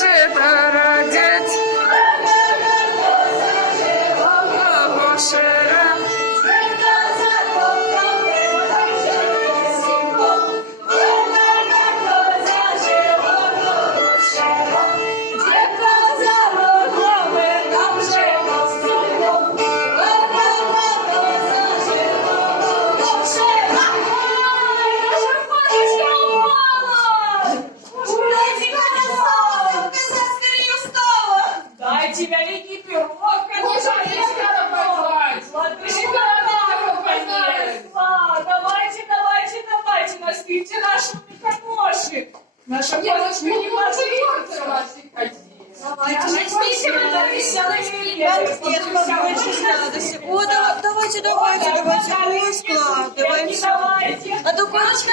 Боже, радець, Божера. Дайте великий пирог, конечно, давайте, наспите наших пиканошек. Наша девочка не может ваших ходить. Давайте, начните вы на веселый конфет, давайте, ой, складывайте. Давайте. А то, конечно,